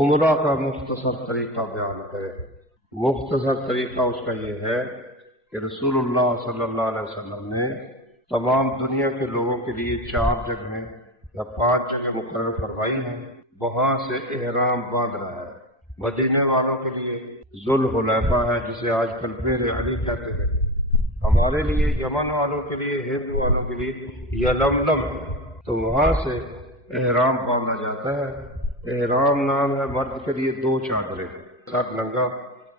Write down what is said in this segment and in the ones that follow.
عمرہ کا مختصر طریقہ بیان کرے۔ مختصر طریقہ اس کا یہ ہے کہ رسول اللہ صلی اللہ علیہ وسلم نے تمام دنیا کے لوگوں کے لیے 4 جگہیں یا 5 جگہیں مقرر فرمائی ہیں، وہاں سے احرام باندھنا ہے۔ مدینے والوں کے لیے ذوالحلیفہ ہے، جسے آج کل بحر علی کہتے ہیں۔ ہمارے لیے یمن والوں کے لیے، ہند والوں کے لیے یلملم ہے، تو وہاں سے احرام باندھا جاتا ہے۔ احرام نام ہے مرد کے لیے 2 چادریں، سر ننگا،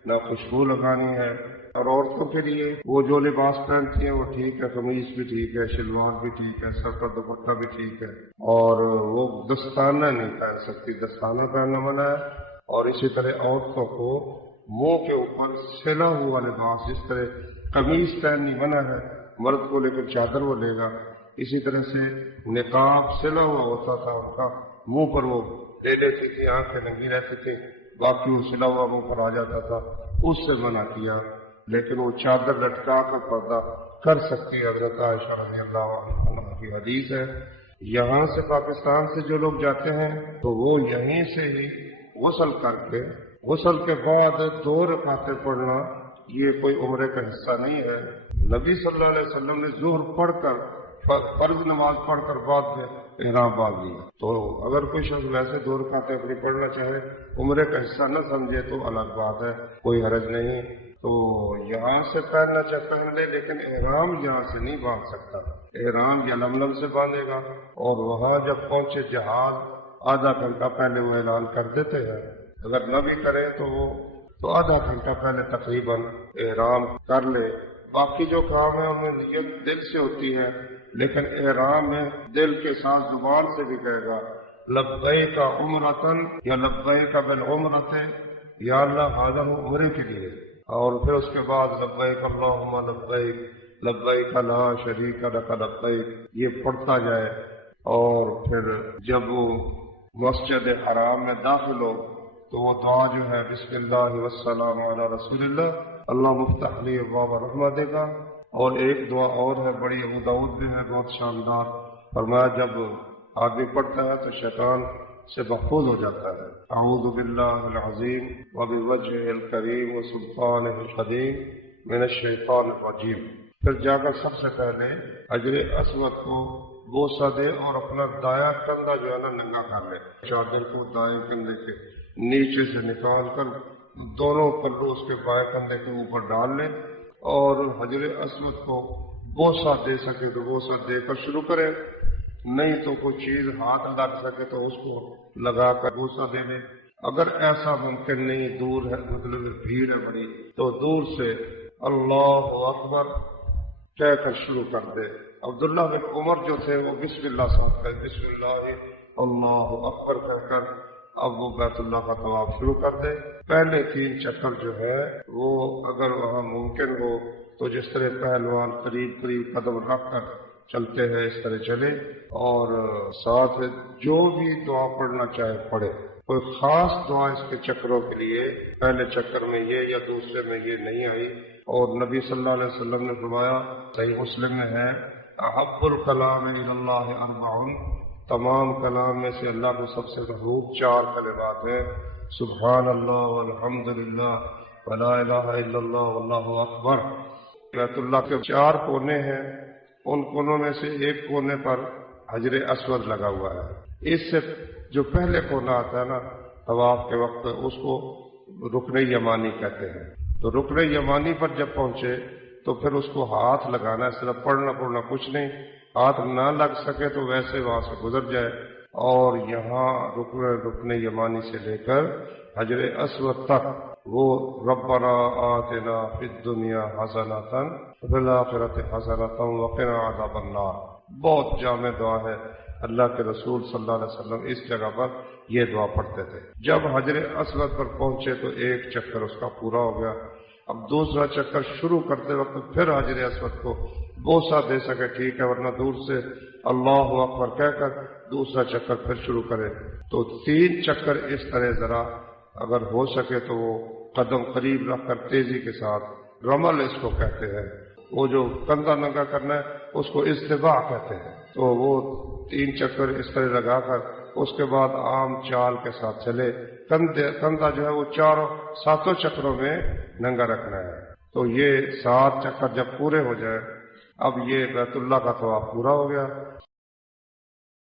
نہ خوشبو لگانی ہے، اور عورتوں کے لیے وہ جو لباس پہنتی ہیں وہ ٹھیک ہے، قمیض بھی ٹھیک ہے، شلوار بھی ٹھیک ہے، سر کا دوپٹہ بھی ٹھیک ہے، اور وہ دستانہ نہیں پہن سکتی، دستانہ پہننا منع ہے۔ اور اسی طرح عورتوں کو منہ کے اوپر سلا ہوا لباس، جس طرح قمیض پہننی منع ہے مرد کو، لیکن چادر وہ لے گا۔ اسی طرح سے نقاب سلا ہوا ہوتا تھا ان کا، منہ پر وہ لے لیتی تھی، آنکھیں ننگی رہتی تھی، باقی وہ سلا ہوا منہ پر آ جاتا تھا، اس سے منع کیا۔ لیکن وہ چادر لٹکا کر پردہ کر سکتی ہے۔ حضرت عائشہ رضی اللہ عنہا کی حدیث ہے۔ یہاں سے پاکستان سے جو لوگ جاتے ہیں تو وہ یہیں سے ہی غسل کر کے، غسل کے بعد 2 رکعتیں پڑھنا یہ کوئی عمرے کا حصہ نہیں ہے۔ نبی صلی اللہ علیہ وسلم نے ظہر پڑھ کر، فرض نماز پڑھ کر بعد میں احرام باندھ لیا۔ تو اگر کوئی شخص ویسے 2 رکعتیں اپنی پڑھنا چاہے، عمرے کا حصہ نہ سمجھے تو الگ بات ہے، کوئی حرج نہیں۔ تو یہاں سے پہننا چاہے پہن لے، لیکن احرام یہاں سے نہیں باندھ سکتا۔ احرام یلملم سے باندھے گا، اور وہاں جب پہنچے جہاز آدھا گھنٹہ پہلے وہ اعلان کر دیتے ہیں، اگر نہ بھی کرے تو آدھا گھنٹہ پہلے تقریباً احرام کر لے۔ باقی جو کام ہے ان میں نیت دل سے ہوتی ہے، لیکن احرام میں دل کے ساتھ زبان سے بھی کہے گا لبیک عمرۃ یا لبیک بالعمرۃ، یا اللہ حاضر ہوں عمرے کے لیے، اور پھر اس کے بعد لبیک اللہم لبیک لبیک لا شریک لک لبیک، یہ پڑھتا جائے۔ اور پھر جب وہ مسجد حرام میں داخل ہو تو وہ دعا جو ہے بسم اللہ والسلام علی رسول اللہ، اللہ مفتح لی ابواب رحمت کا۔ اور ایک دعا اور ہے، بڑی ابو داؤد میں ہے، بہت شاندار، فرمایا جب آدمی پڑھتا ہے تو شیطان سے محفوظ ہو جاتا ہے۔ اعوذ باللہ العظیم وبوجہہ الکریم وسلطانہ القدیم من الشیطان الرجیم۔ پھر جا کر سب سے پہلے حجر اسود کو بوسہ دے اور اپنا دایاں کندھا جو ہے نا ننگا کر لے، چادر کو دائیں کندھے کے نیچے سے نکال کر دونوں پلو اس کے بائیں کندھے کے اوپر ڈال لے، اور حجر اسود کو بوسہ دے سکے تو بوسہ دے کر شروع کرے، نہیں تو کوئی چیز ہاتھ لگ سکے تو اس کو لگا کر بوسہ دے لے۔ اگر ایسا ممکن نہیں، دور ہے، مطلب بھیڑ ہے بڑی، تو دور سے اللہ اکبر کہہ کر شروع کر دے۔ عبداللہ بن عمر جو تھے وہ بسم اللہ ساتھ کہے، بسم اللہ اللہ اکبر کہہ کر اب وہ بیت اللہ کا طواف شروع کر دے۔ پہلے 3 چکر جو ہے وہ اگر وہاں ممکن ہو تو جس طرح پہلوان قریب قدم رکھ کر چلتے ہیں اس طرح چلے، اور ساتھ جو بھی دعا پڑھنا چاہے پڑھے۔ کوئی خاص دعا اس کے چکروں کے لیے پہلے چکر میں یہ یا دوسرے میں یہ نہیں آئی۔ اور نبی صلی اللہ علیہ وسلم نے فرمایا، صحیح مسلم میں ہے، احب الکلام الی اللہ 4، تمام کلام میں سے اللہ کو سب سے محبوب 4 کلمات ہیں، سبحان اللہ والحمد للہ ولا الہ الا اللہ واللہ اکبر۔ بیت اللہ کے 4 کونے ہیں، ان کونوں میں سے ایک کونے پر حجر اسود لگا ہوا ہے۔ اس سے جو پہلے کونا آتا ہے نا طواف کے وقت، اس کو رکن یمانی کہتے ہیں۔ تو رکن یمانی پر جب پہنچے تو پھر اس کو ہاتھ لگانا ہے، صرف پڑھنا کچھ نہیں، ہاتھ نہ لگ سکے تو ویسے وہاں سے گزر جائے، اور یہاں رکن یمانی سے لے کر حجر اسود تک وہ ربنا آتنا فی الدنیا حسنۃ وفی الآخرۃ حسنۃ وقنا عذاب النار، بہت جامع دعا ہے۔ اللہ کے رسول صلی اللہ علیہ وسلم اس جگہ پر یہ دعا پڑھتے تھے۔ جب حجر اسود پر پہنچے تو 1 چکر اس کا پورا ہو گیا۔ اب دوسرا چکر شروع کرتے وقت پھر حجر اسود کو بوسہ دے سکے ٹھیک ہے، ورنہ دور سے اللہ اکبر کہہ کر دوسرا چکر پھر شروع کرے۔ تو 3 چکر اس طرح ذرا اگر ہو سکے تو وہ قدم قریب رکھ کر تیزی کے ساتھ، رمل اس کو کہتے ہیں، وہ جو کندھا ننگا کرنا ہے اس کو استباع کہتے ہیں. تو وہ 3 چکر اس طرح لگا کر اس کے بعد عام چال کے ساتھ چلے. کندھا جو ہے وہ 7 چکروں میں ننگا رکھنا ہے. تو یہ 7 چکر جب پورے ہو جائے اب یہ بیت اللہ کا طواف پورا ہو گیا.